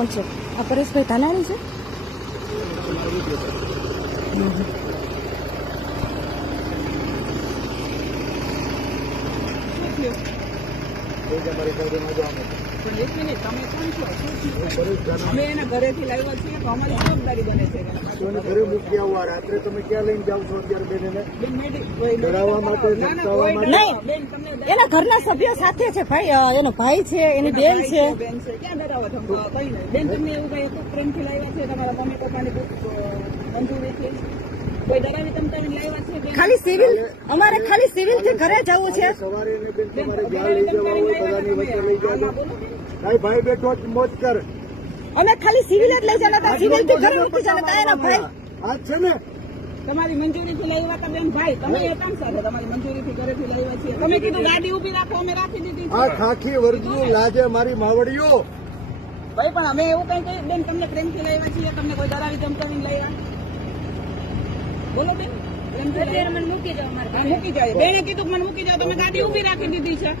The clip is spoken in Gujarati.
કોણ છે? આ પરેશભાઈ ધાનાણી છે? અમે એના ઘરેથી લાવ્યા છીએ તો અમારી જવાબદારી બને છે. ઘરે મૂકી આવવા રાત્રે તમે ક્યાં લઈને જાવ છો અત્યારે બેન એને ડરાવવા માટે ધમકાવવા માટે? નહીં, એના ઘરના સભ્યો સાથે છે ભાઈ, એનો ભાઈ છે, એની બેન છે. બેન છે ક્યાં ડરાવવા ધમકાવવા? કઈ નહીં બેન, તમને એવું કઈ હતું પ્રેમથી લાવ્યા છે તમારા મમ્મી પપ્પાની મંજૂરીથી? કોઈ ડરાવી ધમકાવીને લાવ્યા છે બેન? ખાલી સિવિલ, અમારે ખાલી સિવિલ થી ઘરે જવું છે. સવારે એને બેન તમારે જ્યાં લઈ જવા હોય બધાની વચ્ચે લઈ જાજો. ભાઈ બેઠો જ મોજ કર. અમે ખાલી સિવિલ જ લઈ જતા હતા, સિવિલ થી ઘરે મૂકી જતા હતા એના ભાઈ. આ છે ને તમારી મંજૂરીથી લાવ્યા હતા બેન ભાઈ, તમે હતા સાથે તમારી મંજૂરીથી ઘરેથી લાવ્યા છીએ. તમે કીધું ગાડી ઉભી રાખો, અમે રાખી દીધી છે. આ ખાખી વર્ગનું લાજે મારી માવડીઓ. ભાઈ પણ અમે એવું કઈ કહ્યું બેન તમને પ્રેમથી લાવ્યા છીએ, તમને કોઈ ડરાવી ધમકાવીને લાવ્યા? બોલો બેન, પ્રેમથી લાવ્યા? મને મૂકી જાઓ, મૂકી જાય. બેને કીધું મને મૂકી જાઓ, તમે ગાડી ઉભી રાખી દીધી છે.